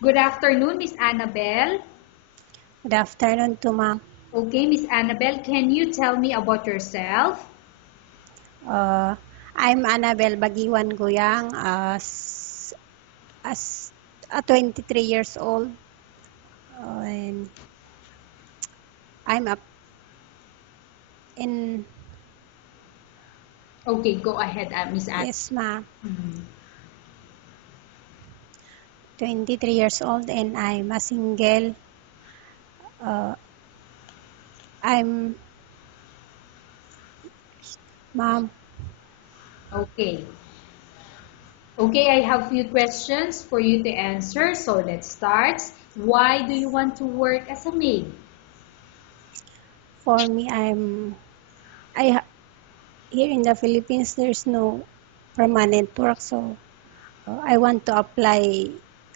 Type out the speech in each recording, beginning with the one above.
Good afternoon, Miss Annabelle. Good afternoon to ma'am. Okay, Miss Annabelle, can you tell me about yourself? Uh, I'm Annabel Bagiwan Guyang, as 23 years old, and I'm up in, Okay, go ahead, Miss Annabelle. yes ma'am, Mhm. 23 years old, and I'm a single. Uh, I'm, ma'am, Okay. Okay, I have few questions for you to answer. So let's start. Why do you want to work as a maid? for me, here in the Philippines, there's no permanent work, so I want to apply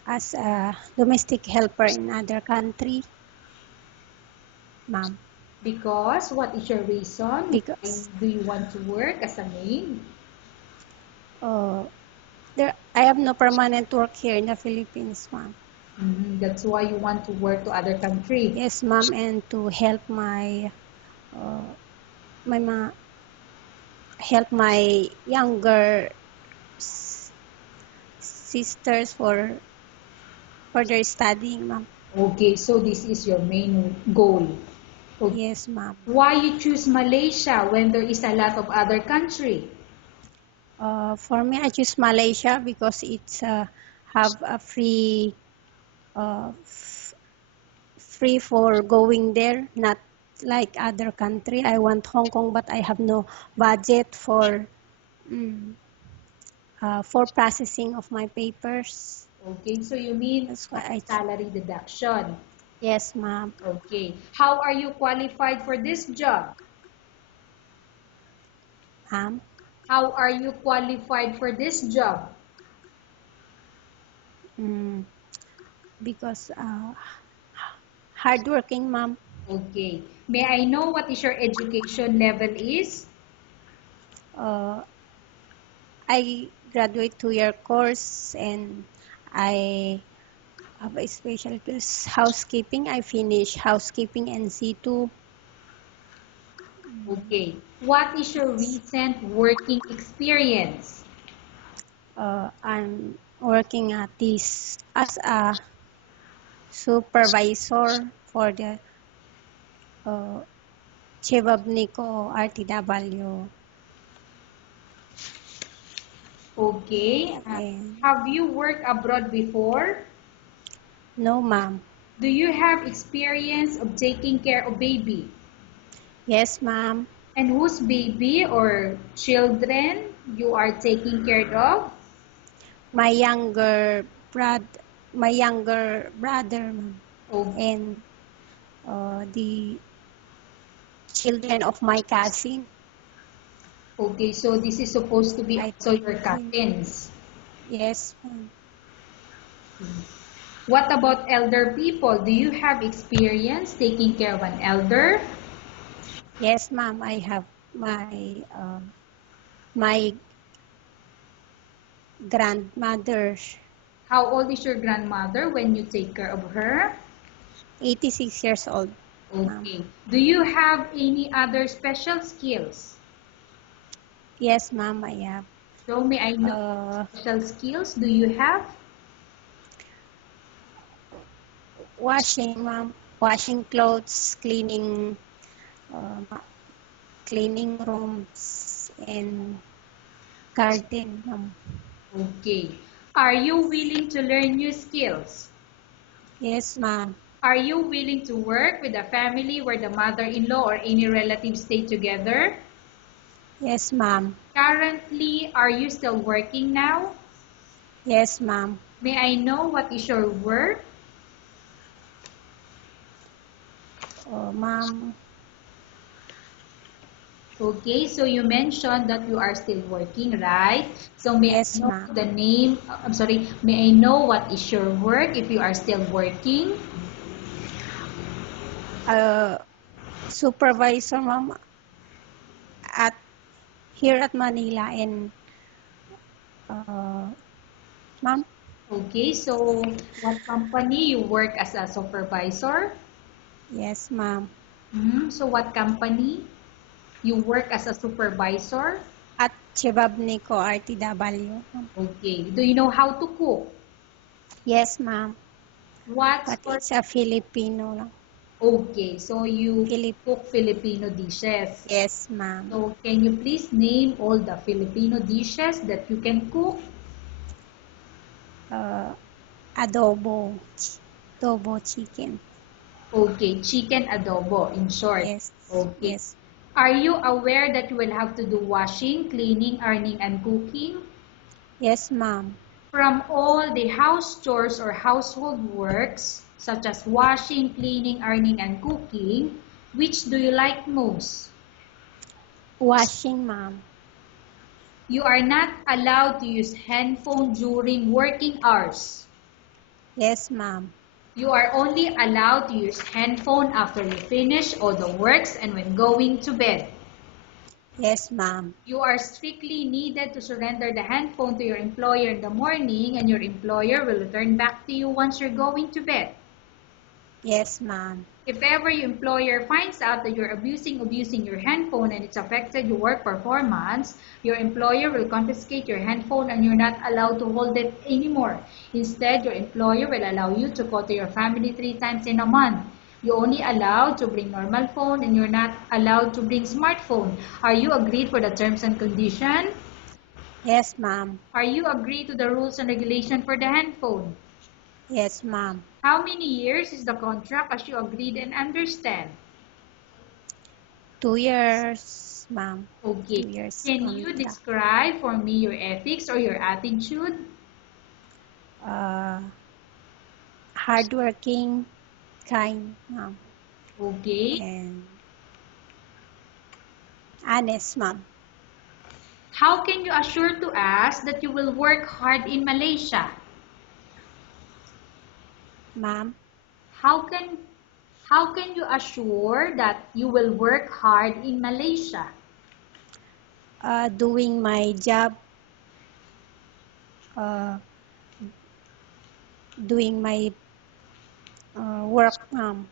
as a domestic helper in other country, ma'am. Because what is your reason? Why Because do you want to work as a maid? uh, I have no permanent work here in the Philippines, ma'am. That's why you want to work to other country. Yes, ma'am, and to help uh, my ma help my younger sisters for their studying, ma'am. Okay, so this is your main goal. Okay. Yes, ma'am. Why you choose Malaysia when there is a lot of other country? For me, I choose Malaysia because it's have a uh, free for going there, not like other country. I want Hong Kong, but I have no budget mm, for processing of my papers. Okay, so you mean That's why I, salary deduction. yes, ma'am. Okay. How are you qualified for this job? Ma'am, How are you qualified for this job? mm, because hardworking, ma'am. Okay. May I know what is your education level is? Uh, I graduate 2-year course and I have a special skills housekeeping. I finish housekeeping and C2. Okay. What is your recent working experience? I'm working at this as a supervisor for the uh, Chebabnico RTW. Okay. And Have you worked abroad before? no, ma'am. Do you have experience of taking care of baby? Yes, ma'am. And whose baby or children you are taking care of? My younger brother, ma'am, Okay. and the children of my cousin. Okay, so this is supposed to be I also take your care. cousins. Yes, ma'am. What about elder people? Do you have experience taking care of an elder? Yes, ma'am. I have my grandmother, How old is your grandmother when you take care of her? 86 years old, ma'am. Okay. Do you have any other special skills? Yes, ma'am. I have So may I know uh, what special skills do you have? washing, ma'am. Washing clothes, uh, cleaning rooms, and garden, ma'am. Okay. Are you willing to learn new skills? Yes, ma'am. Are you willing to work with a family where the mother-in-law or any relatives stay together? Yes, ma'am. Currently, are you still working now? Yes, ma'am. May I know what is your work? Ma'am. Okay, so you mentioned that you are still working, right? So may I Yes, know ma'am. the name, I'm sorry, may I know what is your work if you are still working? Uh, supervisor, ma'am, at here at Manila, and ma'am. Okay, so what company you work as a supervisor? Yes, ma'am. So what company you work as a supervisor? At Chebabnico RTW. Okay, do you know how to cook? Yes, ma'am. What But sort? it's a Filipino lang. Okay, so you Filip. cook Filipino dishes. Yes, ma'am. So can you please name all the Filipino dishes that you can cook? Uh, adobo. Adobo chicken. Okay, chicken adobo in short. Yes. Okay. Yes. Are you aware that you will have to do washing, cleaning, ironing, and cooking? Yes, ma'am. From all the house chores or household works, such as washing, cleaning, ironing, and cooking, which do you like most? Washing, ma'am. You are not allowed to use handphone during working hours. Yes, ma'am. You are only allowed to use handphone after you finish all the works and when going to bed. Yes, ma'am. You are strictly needed to surrender the handphone to your employer in the morning and your employer will return back to you once you're going to bed. Yes, ma'am. If ever your employer finds out that you're abusing your handphone and it's affected your work performance, your employer will confiscate your handphone and you're not allowed to hold it anymore. Instead, your employer will allow you to call to your family 3 times in a month. You're only allowed to bring normal phone and you're not allowed to bring smartphone. Are you agreed for the terms and condition? Yes, ma'am. Are you agreed to the rules and regulation for the handphone? Yes, ma'am. How many years is the contract as you agreed and understand? 2 years, ma'am. Okay. 2 years Can you contract. describe for me your ethics or your attitude? Uh, hardworking, kind, ma'am. Okay. And honest, ma'am. How can you assure to us that you will work hard in Malaysia? Ma'am. How can how can you assure that you will work hard in Malaysia? Doing my job, uh, doing my work, ma'am.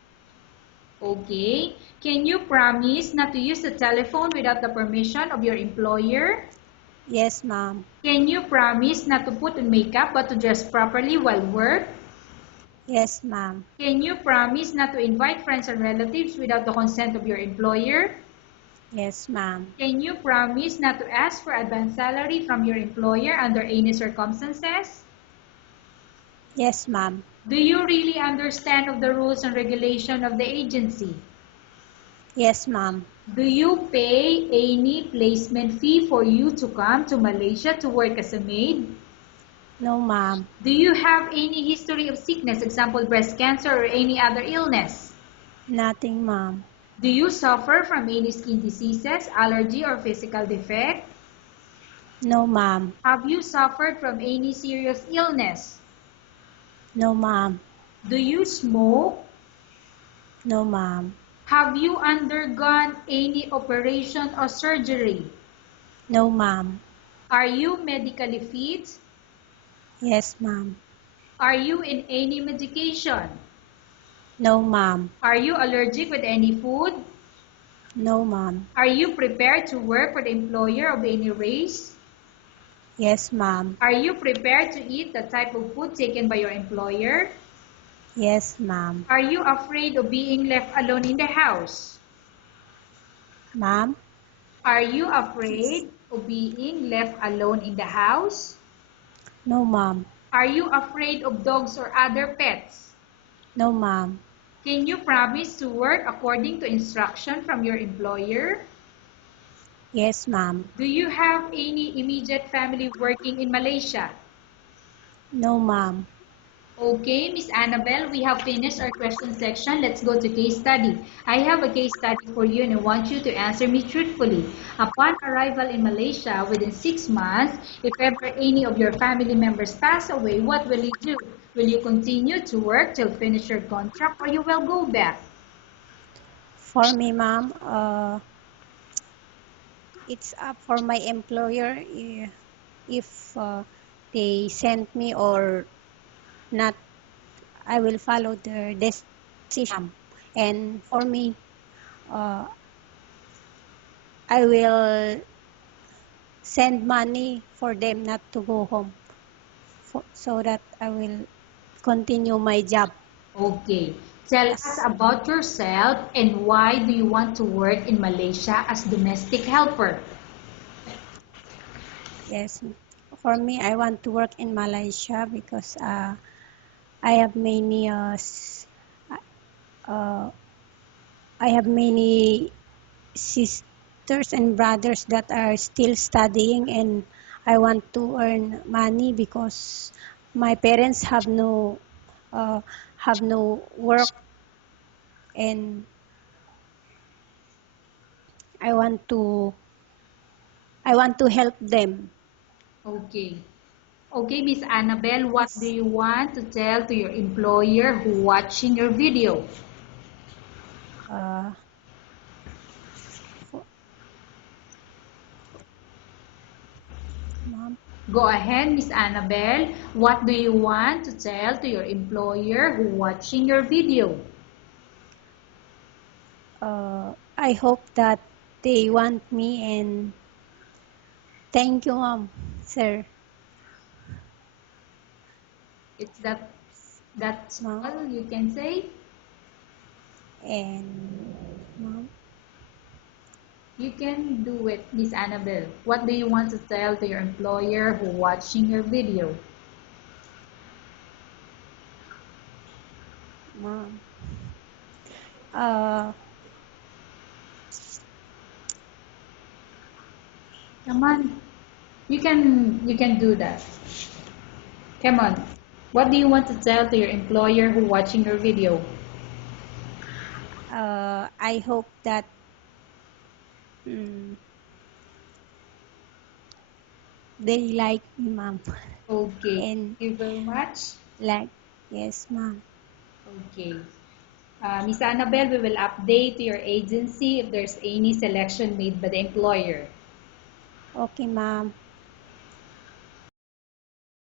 Okay. Can you promise not to use the telephone without the permission of your employer? Yes, ma'am. Can you promise not to put on makeup but to dress properly while work? Yes, ma'am. Can you promise not to invite friends and relatives without the consent of your employer? Yes, ma'am. Can you promise not to ask for advance salary from your employer under any circumstances? Yes, ma'am. Do you really understand of the rules and regulation of the agency? Yes, ma'am. Do you pay any placement fee for you to come to Malaysia to work as a maid? No, ma'am. Do you have any history of sickness, example breast cancer or any other illness? Nothing, ma'am. Do you suffer from any skin diseases, allergy or physical defect? No, ma'am. Have you suffered from any serious illness? No, ma'am. Do you smoke? No, ma'am. Have you undergone any operation or surgery? No, ma'am. Are you medically fit? Yes, ma'am. Are you in any medication? No, ma'am. Are you allergic with any food? No, ma'am. Are you prepared to work for the employer of any race? Yes, ma'am. Are you prepared to eat the type of food taken by your employer? Yes, ma'am. Are you afraid of being left alone in the house? Ma'am? Are you afraid of being left alone in the house? No, ma'am. Are you afraid of dogs or other pets? No, ma'am. Can you promise to work according to instruction from your employer? Yes, ma'am. Do you have any immediate family working in Malaysia? No, ma'am. Okay, Miss Annabelle, we have finished our question section. Let's go to case study. I have a case study for you and I want you to answer me truthfully. Upon arrival in Malaysia within 6 months, if ever any of your family members pass away, what will you do? Will you continue to work till finish your contract or you will go back? For me, ma'am, it's up for my employer if they send me or not I will follow their decision. And for me, uh, I will send money for them not to go home, so that I will continue my job. Okay. Tell us about yourself and why do you want to work in Malaysia as domestic helper? Yes, for me, I want to work in Malaysia because I have many uh, I have many sisters and brothers that are still studying, and I want to earn money because my parents uh, have no work, and I want to help them. Okay. Okay, Miss Annabelle, what do Yes. you want to tell to your employer who watching your video? Uh, for, Ma'am, Go ahead, Miss Annabelle. What do you want to tell to your employer who watching your video? I hope that they want me, and thank you, ma'am, sir, It's that's ma'am, all you can say. and ma'am, You can do it, Miss Annabelle. What do you want to tell to your employer who watching your video? ma'am. Uh, Come on, you can do that. Come on. What do you want to tell to your employer who watching your video? I hope that mm, they like me, ma'am, Okay. and Thank you very much. like, yes, ma'am. Okay. Miss Annabelle, we will update your agency if there's any selection made by the employer. Okay, ma'am.